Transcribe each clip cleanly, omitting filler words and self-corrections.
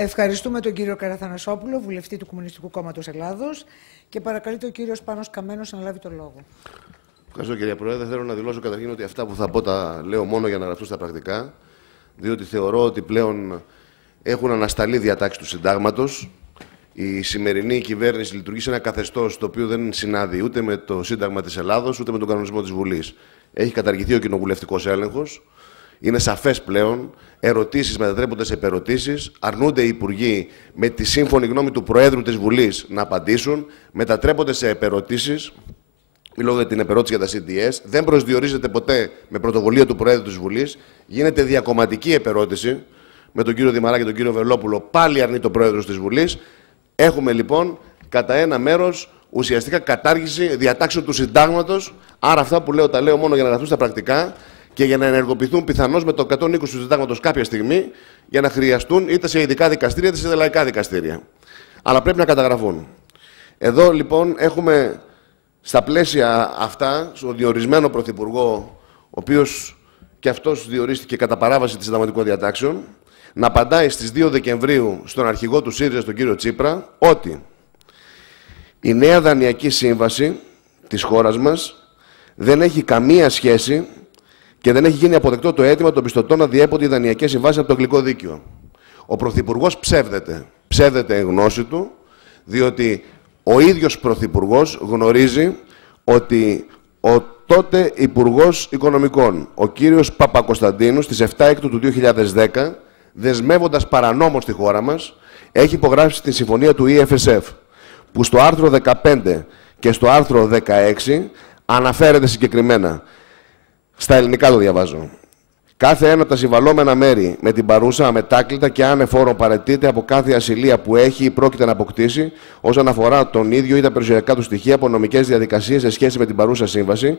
Ευχαριστούμε τον κύριο Καραθανασόπουλο, βουλευτή του Κομμουνιστικού Κόμματος Ελλάδος, και παρακαλείται ο κύριος Πάνος Καμένος να λάβει το λόγο. Ευχαριστώ, κυρία Πρόεδρε. Θέλω να δηλώσω καταρχήν ότι αυτά που θα πω τα λέω μόνο για να γραφτούν στα πρακτικά, διότι θεωρώ ότι πλέον έχουν ανασταλεί διατάξεις του Συντάγματος. Η σημερινή κυβέρνηση λειτουργεί σε ένα καθεστώς το οποίο δεν συνάδει ούτε με το Σύνταγμα της Ελλάδος, ούτε με τον κανονισμό της Βουλής. Έχει καταργηθεί ο κοινοβουλευτικός έλεγχος. Είναι σαφές πλέον. Ερωτήσεις μετατρέπονται σε επερωτήσεις. Αρνούνται οι υπουργοί με τη σύμφωνη γνώμη του Προέδρου της Βουλής να απαντήσουν. Μετατρέπονται σε επερωτήσεις. Μιλώ για την επερώτηση για τα CDS. Δεν προσδιορίζεται ποτέ με πρωτοβουλία του Προέδρου της Βουλής. Γίνεται διακομματική επερώτηση με τον κύριο Δημαρά και τον κύριο Βελόπουλο. Πάλι αρνεί το Πρόεδρος της Βουλής. Έχουμε λοιπόν κατά ένα μέρος ουσιαστικά κατάργηση διατάξεων του Συντάγματος. Άρα αυτά που λέω τα λέω μόνο για να γραφτούν στα πρακτικά και για να ενεργοποιηθούν πιθανώς με το 120 του Συντάγματος κάποια στιγμή για να χρειαστούν είτε σε ειδικά δικαστήρια είτε σε λαϊκά δικαστήρια. Αλλά πρέπει να καταγραφούν. Εδώ λοιπόν έχουμε στα πλαίσια αυτά στον διορισμένο Πρωθυπουργό, ο οποίος και αυτός διορίστηκε κατά παράβαση της συνταγματικών διατάξεων, να απαντάει στις 2 Δεκεμβρίου στον αρχηγό του ΣΥΡΙΖΑ, τον κύριο Τσίπρα, ότι η νέα δανειακή σύμβαση της χώρας μας δεν έχει καμία σχέση και δεν έχει γίνει αποδεκτό το αίτημα των πιστωτών να διέπονται οι δανειακές συμβάσεις από το αγγλικό δίκαιο. Ο Πρωθυπουργός ψεύδεται. Ψεύδεται εν γνώση του, διότι ο ίδιος Πρωθυπουργός γνωρίζει ότι ο τότε Υπουργός Οικονομικών, ο κύριος Παπακοσταντίνου, στις 7 Έκτου του 2010, δεσμεύοντας παρανόμως τη χώρα μας, έχει υπογράψει τη συμφωνία του EFSF, που στο άρθρο 15 και στο άρθρο 16 αναφέρεται συγκεκριμένα. Στα ελληνικά το διαβάζω. Κάθε ένα από τα συμβαλόμενα μέρη με την παρούσα αμετάκλητα και ανεφόρον παραιτείται από κάθε ασυλία που έχει ή πρόκειται να αποκτήσει όσον αφορά τον ίδιο ή τα περιουσιακά του στοιχεία από νομικές διαδικασίες σε σχέση με την παρούσα σύμβαση,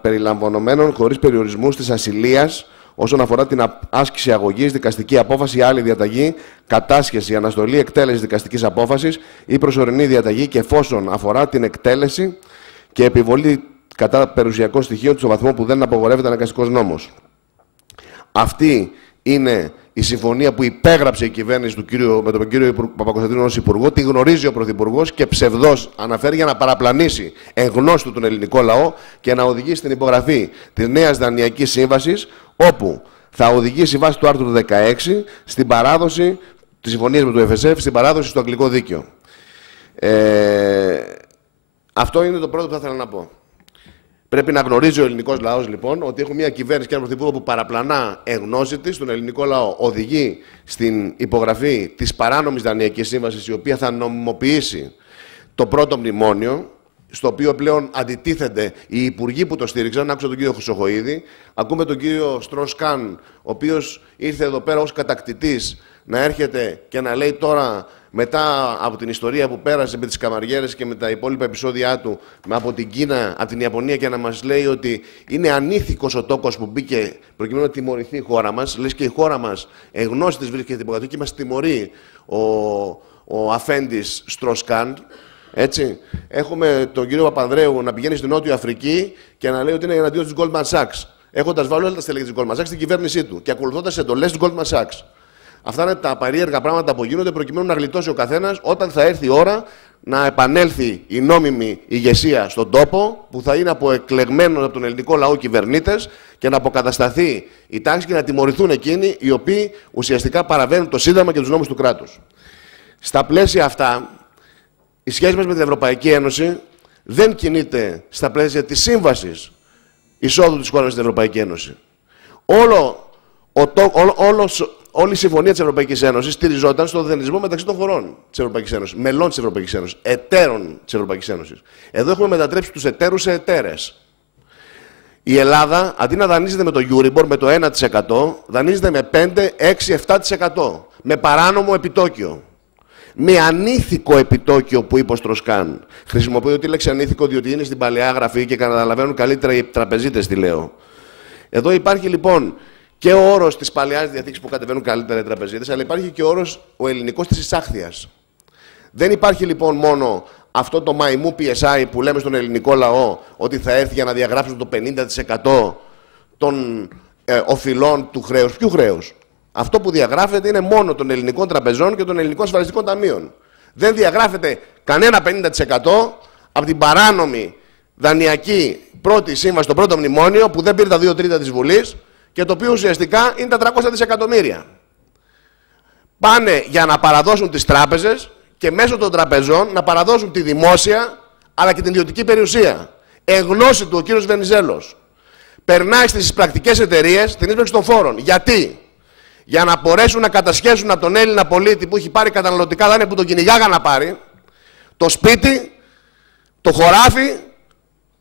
περιλαμβανομένων χωρίς περιορισμούς της ασυλίας όσον αφορά την άσκηση αγωγής, δικαστική απόφαση ή άλλη διαταγή, κατάσχεση, αναστολή, εκτέλεση δικαστικής απόφασης ή προσωρινή διαταγή και εφόσον αφορά την εκτέλεση και επιβολή κατά περιουσιακών στοιχείων στο βαθμό που δεν απαγορεύεται αναγκαστικός νόμος. Αυτή είναι η συμφωνία που υπέγραψε η κυβέρνηση με τον κύριο Παπακοσταντίνο ως Υπουργό. Τη γνωρίζει ο Πρωθυπουργός και ψευδώς αναφέρει για να παραπλανήσει εν γνώση του τον ελληνικό λαό και να οδηγήσει στην υπογραφή της νέας δανειακής σύμβασης, όπου θα οδηγήσει βάσει του άρθρου 16 στην παράδοση της συμφωνίας με το FSF, στην παράδοση στο αγγλικό δίκαιο. Αυτό είναι το πρώτο που θα ήθελα να πω. Πρέπει να γνωρίζει ο ελληνικός λαός λοιπόν ότι έχουμε μια κυβέρνηση και έναν πρωθυπουργό που παραπλανά εν γνώση της τον ελληνικό λαό. Οδηγεί στην υπογραφή της παράνομης δανειακής σύμβασης, η οποία θα νομιμοποιήσει το πρώτο μνημόνιο, στο οποίο πλέον αντιτίθενται οι υπουργοί που το στήριξαν. Άκουσα τον κύριο Χρυσοχοΐδη, ακούμε τον κύριο Στρος-Καν, ο οποίος ήρθε εδώ πέρα ως κατακτητής να έρχεται και να λέει τώρα, μετά από την ιστορία που πέρασε με τις καμαριέρες και με τα υπόλοιπα επεισόδια του από την Κίνα, από την Ιαπωνία, και να μας λέει ότι είναι ανήθικος ο τόκος που μπήκε προκειμένου να τιμωρηθεί η χώρα μας. Λες και η χώρα μας εν γνώση της βρίσκεται στην υποκατοχή και μας τιμωρεί ο αφέντης Στρος-Καν. Έτσι. Έχουμε τον κύριο Παπανδρέου να πηγαίνει στη Νότια Αφρική και να λέει ότι είναι εναντίον της Goldman Sachs, έχοντας βάλει όλα τα στελέχη της Goldman Sachs στην κυβέρνησή του και ακολουθώντας εντολές της Goldman Sachs. Αυτά είναι τα περίεργα πράγματα που γίνονται προκειμένου να γλιτώσει ο καθένας όταν θα έρθει η ώρα να επανέλθει η νόμιμη ηγεσία στον τόπο, που θα είναι από εκλεγμένους από τον ελληνικό λαό κυβερνήτες, και να αποκατασταθεί η τάξη και να τιμωρηθούν εκείνοι οι οποίοι ουσιαστικά παραβαίνουν το Σύνταγμα και τους νόμους του κράτους. Στα πλαίσια αυτά, η σχέση μας με την Ευρωπαϊκή Ένωση δεν κινείται στα πλαίσια της σύμβασης εισόδου της χώρας στην Ευρωπαϊκή Ένωση. Όλη η συμφωνία της Ευρωπαϊκής Ένωσης στηριζόταν στον δανεισμό μεταξύ των χωρών της Ευρωπαϊκής Ένωσης, μελών της Ευρωπαϊκής Ένωσης, εταίρων της Ευρωπαϊκής Ένωσης. Εδώ έχουμε μετατρέψει τους εταίρους σε εταίρες. Η Ελλάδα, αντί να δανείζεται με το Euribor, με το 1%, δανείζεται με 5, 6, 7%. Με παράνομο επιτόκιο. Με ανήθικο επιτόκιο που είπε ο Στρος-Καν. Χρησιμοποιώ τη λέξη ανήθικο διότι είναι στην παλαιά γραφή και καταλαβαίνουν καλύτερα οι τραπεζίτες τι λέω. Εδώ υπάρχει λοιπόν και ο όρος της παλαιάς διαθήκης που κατεβαίνουν καλύτερα οι τραπεζίτες, αλλά υπάρχει και ο όρος ο ελληνικός της εισάχθειας. Δεν υπάρχει λοιπόν μόνο αυτό το μαϊμού PSI που λέμε στον ελληνικό λαό ότι θα έρθει για να διαγράψουν το 50% των οφειλών του χρέους. Ποιου χρέους? Αυτό που διαγράφεται είναι μόνο των ελληνικών τραπεζών και των ελληνικών ασφαλιστικών ταμείων. Δεν διαγράφεται κανένα 50% από την παράνομη δανειακή πρώτη σύμβαση, το πρώτο μνημόνιο, που δεν πήρε τα 2/3 της Βουλής και το οποίο ουσιαστικά είναι τα 300 δισεκατομμύρια. Πάνε για να παραδώσουν τις τράπεζες και μέσω των τραπεζών να παραδώσουν τη δημόσια αλλά και την ιδιωτική περιουσία. Εγνώση του ο κύριος Βενιζέλος περνάει στις πρακτικές εταιρείες την ίσπραξη των φόρων. Γιατί? Για να μπορέσουν να κατασχέσουν από τον Έλληνα πολίτη που έχει πάρει καταναλωτικά δάνεια που τον κυνηγάγα να πάρει το σπίτι, το χωράφι,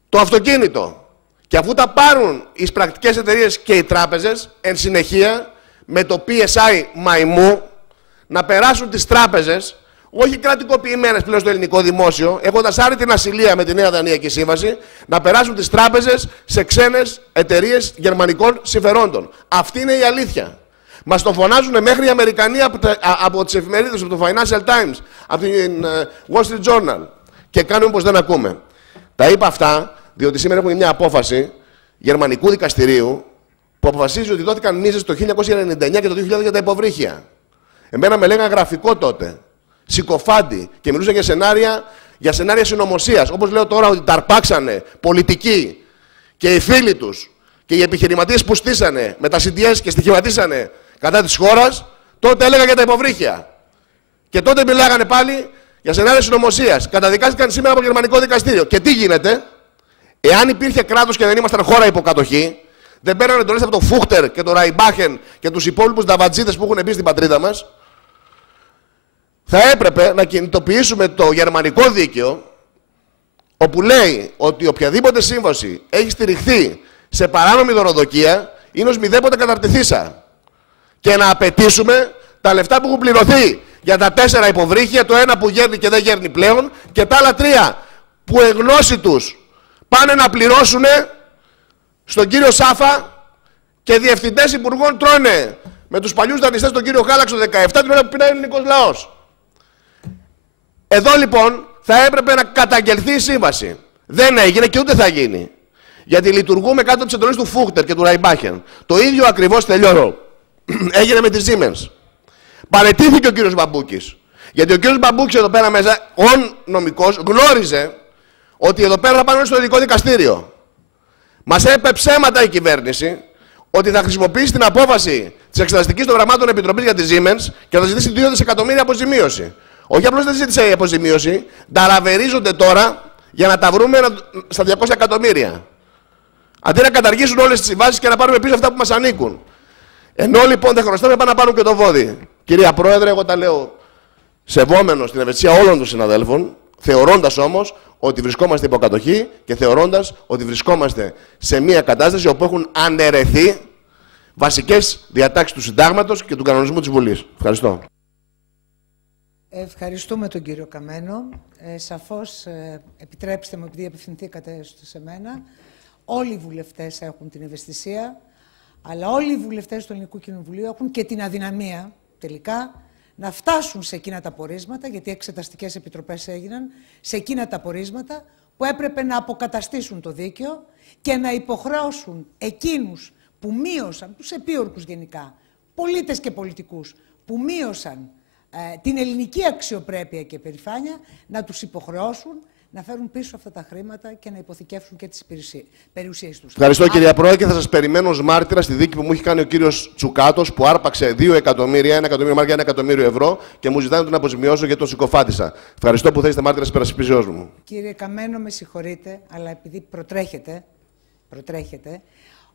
το αυτοκίνητο. Και αφού τα πάρουν οι πρακτικές εταιρείες και οι τράπεζες, εν συνεχεία με το PSI μαϊμού να περάσουν τις τράπεζες, όχι κρατικοποιημένες πλέον στο ελληνικό δημόσιο, έχοντας άρρη την ασυλία με τη νέα δανειακή σύμβαση, να περάσουν τις τράπεζες σε ξένες εταιρείες γερμανικών συμφερόντων. Αυτή είναι η αλήθεια. Μας το φωνάζουν μέχρι οι Αμερικανοί από τις εφημερίδες, από το Financial Times, από την Wall Street Journal. Και κάνουμε πως δεν ακούμε. Τα είπα αυτά, διότι σήμερα έχουμε μια απόφαση γερμανικού δικαστηρίου που αποφασίζει ότι δόθηκαν μίζες το 1999 και το 2000 για τα υποβρύχια. Εμένα με λέγανε γραφικό τότε, συκοφάντη, και μιλούσαν για σενάρια συνωμοσίας. Όπως λέω τώρα ότι τα αρπάξανε πολιτικοί και οι φίλοι τους και οι επιχειρηματίες που στήσανε με τα CDS και στοιχηματίσανε κατά της χώρας, τότε έλεγα για τα υποβρύχια. Και τότε μιλάγανε πάλι για σενάρια συνωμοσίας. Καταδικάστηκαν σήμερα από το γερμανικό δικαστήριο. Και τι γίνεται? Εάν υπήρχε κράτος και δεν ήμασταν χώρα υποκατοχή, δεν παίρνανε εντολές από τον Φούχτερ και τον Ράιμπάχεν και τους υπόλοιπους νταβατζίδες που έχουν μπει στην πατρίδα μας, θα έπρεπε να κινητοποιήσουμε το γερμανικό δίκαιο, όπου λέει ότι οποιαδήποτε σύμβαση έχει στηριχθεί σε παράνομη δωροδοκία είναι ως μηδέποτε καταρτηθήσα. Και να απαιτήσουμε τα λεφτά που έχουν πληρωθεί για τα 4 υποβρύχια, το ένα που γέρνει και δεν γέρνει πλέον, και τα άλλα 3 που εν γνώση τους πάνε να πληρώσουν στον κύριο Σάφα και διευθυντές υπουργών τρώνε με τους παλιούς δανειστές, τον κύριο Χάλαξ το 17, την ώρα που πεινάει ο ελληνικός λαός. Εδώ λοιπόν θα έπρεπε να καταγγελθεί η σύμβαση. Δεν έγινε και ούτε θα γίνει. Γιατί λειτουργούμε κάτω από τις εντολές του Φούχτερ και του Ράιμπάχεν. Το ίδιο ακριβώς, τελειώνω, έγινε με τη Siemens. Παραιτήθηκε ο κύριος Μπαμπούκης. Γιατί ο κύριος Μπαμπούκης εδώ πέρα μέσα, ον νομικός, γνώριζε ότι εδώ πέρα θα πάνε στο ειδικό δικαστήριο. Μας έπαιξε ψέματα η κυβέρνηση ότι θα χρησιμοποιήσει την απόφαση της Εξεταστικής των Γραμμάτων Επιτροπής για τη Siemens και θα ζητήσει 2 δισεκατομμύρια αποζημίωση. Όχι απλώς δεν ζήτησε η αποζημίωση, ταραβερίζονται τώρα για να τα βρούμε στα 200 εκατομμύρια. Αντί να καταργήσουν όλες τις συμβάσεις και να πάρουμε πίσω αυτά που μας ανήκουν. Ενώ λοιπόν δεν χρωστάμε, πάνε να πάρουν και το βόδι. Κυρία Πρόεδρε, εγώ τα λέω σεβόμενος την ευαισθησία όλων των συναδέλφων, θεωρώντας όμως ότι βρισκόμαστε υποκατοχή και θεωρώντας ότι βρισκόμαστε σε μια κατάσταση όπου έχουν αναιρεθεί βασικές διατάξεις του Συντάγματος και του κανονισμού της Βουλής. Ευχαριστώ. Ευχαριστούμε τον κύριο Καμένο. Σαφώς, επιτρέψτε μου, επειδή απευθυνθήκατε σε μένα, όλοι οι βουλευτές έχουν την ευαισθησία, αλλά όλοι οι βουλευτές του Ελληνικού Κοινοβουλίου έχουν και την αδυναμία, τελικά, να φτάσουν σε εκείνα τα πορίσματα, γιατί εξεταστικές επιτροπές έγιναν, σε εκείνα τα πορίσματα που έπρεπε να αποκαταστήσουν το δίκαιο και να υποχρεώσουν εκείνους που μείωσαν, τους επίορκους γενικά, πολίτες και πολιτικούς, που μείωσαν την ελληνική αξιοπρέπεια και περηφάνεια, να τους υποχρεώσουν να φέρουν πίσω αυτά τα χρήματα και να υποθηκεύσουν και τις περιουσίες τους. Ευχαριστώ κυρία Πρόεδρε, και θα σας περιμένω ως μάρτυρα στη δίκη που μου έχει κάνει ο κύριος Τσουκάτος, που άρπαξε 2 εκατομμύρια, 1 εκατομμύριο μάρκα, 1 εκατομμύριο ευρώ και μου ζητάνε να τον αποζημιώσω γιατί τον συκοφάντησα. Ευχαριστώ που θα είστε μάρτυρας της υπερασπίσεώς μου. Κύριε Καμένο, με συγχωρείτε, αλλά επειδή προτρέχετε,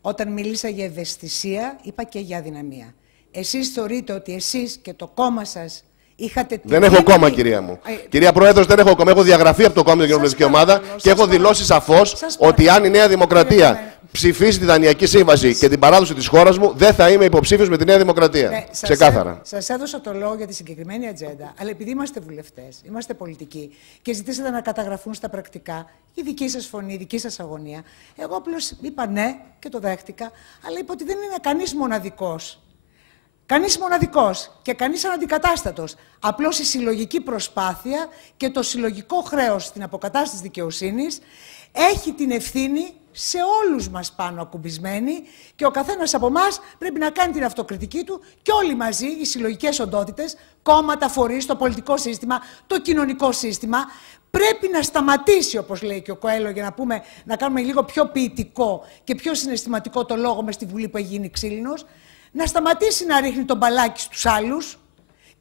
όταν μίλησα για ευαισθησία, είπα και για αδυναμία. Εσείς θεωρείτε ότι εσείς και το κόμμα σας είχατε την... Δεν έχω κόμμα, κυρία μου. Κυρία Πρόεδρος, δεν έχω κόμμα. Έχω διαγραφεί από το κόμμα την κοινοβουλευτική ομάδα και έχω δηλώσει σαφώς ότι αν η Νέα Δημοκρατία ψηφίσει τη Δανειακή Σύμβαση και την παράδοση της χώρας μου, δεν θα είμαι υποψήφιος με τη Νέα Δημοκρατία. Ξεκάθαρα. Σας έδωσα το λόγο για τη συγκεκριμένη ατζέντα, αλλά επειδή είμαστε βουλευτές, είμαστε πολιτικοί και ζητήσατε να καταγραφούν στα πρακτικά η δική σας φωνή, η δική σας αγωνία, εγώ απλώς είπα ναι και το δέχτηκα, αλλά είπα ότι δεν είναι κανείς μοναδικός. Κανείς μοναδικός και κανείς αναντικατάστατος. Απλώς η συλλογική προσπάθεια και το συλλογικό χρέος στην αποκατάσταση δικαιοσύνης έχει την ευθύνη σε όλους μας πάνω ακουμπισμένη και ο καθένας από εμάς πρέπει να κάνει την αυτοκριτική του και όλοι μαζί, οι συλλογικές οντότητες, κόμματα, φορείς, το πολιτικό σύστημα, το κοινωνικό σύστημα, πρέπει να σταματήσει, όπως λέει και ο Κοέλο, για να κάνουμε λίγο πιο ποιητικό και πιο συναισθηματικό το λόγο μες στη Βουλή που έχει γίνει ξύλινος, να σταματήσει να ρίχνει τον μπαλάκι στους άλλους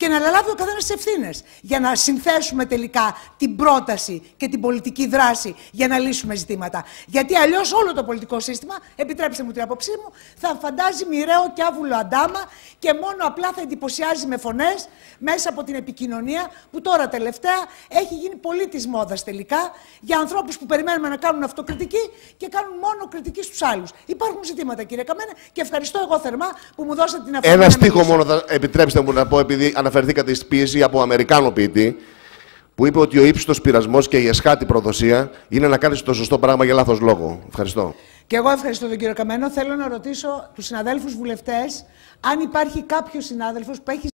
και να αναλάβει ο καθένας τις ευθύνες για να συνθέσουμε τελικά την πρόταση και την πολιτική δράση για να λύσουμε ζητήματα. Γιατί αλλιώς όλο το πολιτικό σύστημα, επιτρέψτε μου την άποψή μου, θα φαντάζει μοιραίο και άβουλο αντάμα και μόνο απλά θα εντυπωσιάζει με φωνές μέσα από την επικοινωνία που τώρα τελευταία έχει γίνει πολύ της μόδας τελικά για ανθρώπους που περιμένουμε να κάνουν αυτοκριτική και κάνουν μόνο κριτική στους άλλους. Υπάρχουν ζητήματα, κύριε Καμένε, και ευχαριστώ εγώ θερμά που μου δώσατε την αφορμή. Ένα στίχο μόνο θα επιτρέψτε μου να πω, επειδή αναφερθήκατε στη πίεση από Αμερικάνο ποιητή, που είπε ότι ο ύψιστος πειρασμός και η εσχάτη προδοσία είναι να κάνεις το σωστό πράγμα για λάθος λόγο. Ευχαριστώ. Και εγώ ευχαριστώ τον κύριο Καμένο. Θέλω να ρωτήσω τους συναδέλφους βουλευτές αν υπάρχει κάποιος συνάδελφος που έχει